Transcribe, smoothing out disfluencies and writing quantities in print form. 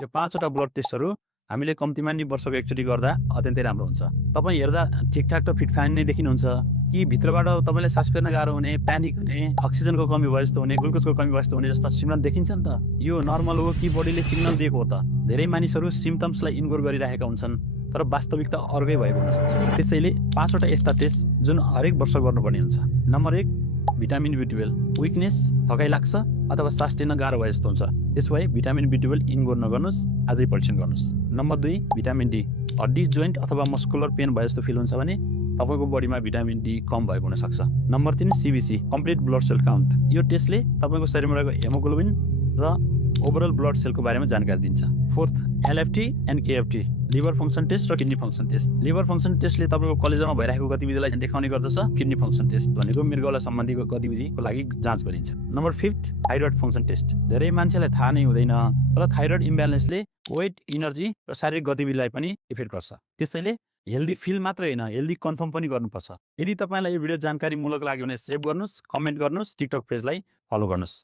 यो 5वटा ब्लड टेस्टहरू हामीले कम्तीमा नि वर्षको एकचोटि गर्दा अत्यन्तै राम्रो हुन्छ। तपाईँ हेर्दा ठिकठाक र फिट फाइन नै देखिनुहुन्छ कि भित्रबाट तपाईँलाई सास फेर्न गाह्रो हुने, प्यानिक हुने, अक्सिजनको कमी भयो जस्तो हुने, ग्लुकोजको कमी भयो जस्तो हुने जस्ता सिम्टम देखिन्छ नि त। यो नर्मल हो कि बडीले सिग्नल दिएको हो त। धेरै मानिसहरू सिम्टम्सलाई इग्नोर गरिरहेका हुन्छन् तर वास्तविकता अर्कै भएको हुनसक्छ। त्यसैले 5वटा यस्ता टेस्ट जुन हरेक वर्ष गर्नुपर्ने हुन्छ। नम्बर 1, भिटामिन B12 विकनेस, थकाइ लाग्छ अथवा सास लिन गाह्रो भयो जस्तो हुन्छ, त्यसो भए भिटामिन B12 इग्नोर नगर्नुहोस्, आजै परीक्षण गर्नुहोस्। नम्बर 2, भिटामिन D, हड्डी, जोइन्ट अथवा मस्कुलर पेन भयो जस्तो फिल हुन्छ भने तपाईँको बडीमा भिटामिन D कम भएको हुनसक्छ। Number 3, CBC complete blood cell count. यो टेस्टले तपाईँको शरीरमा रहेको हेमोग्लोबिन र ओभरअल ब्लड सेलको बारेमा जानकारी दिन्छ। 4th, LFT and KFT liver function test र kidney function test. Liver function टेस्टले तपाईँको कलेजोमा भइरहेको गतिविधिलाई देखाउने गर्दछ। किडनी फङ्सन टेस्ट भनेको मृगौला सम्बन्धी गतिविधिको लागि जाँच गरिन्छ। Number 5, thyroid function test. धेरै मान्छेलाई थाहा नै हुँदैन तर थाइरोइड इम्ब्यालेन्सले वेट, इनर्जी र शारीरिक गतिविधिलाई पनि इफेक्ट गर्छ। त्यसैले हेल्दी फिल मात्र होइन, हेल्दी कन्फर्म पनि गर्नुपर्छ। यदि तपाईँलाई यो भिडियो जानकारीमूलक लाग्यो भने सेभ गर्नुहोस्, कमेन्ट गर्नुहोस्, टिकटक पेजलाई फलो गर्नुहोस्।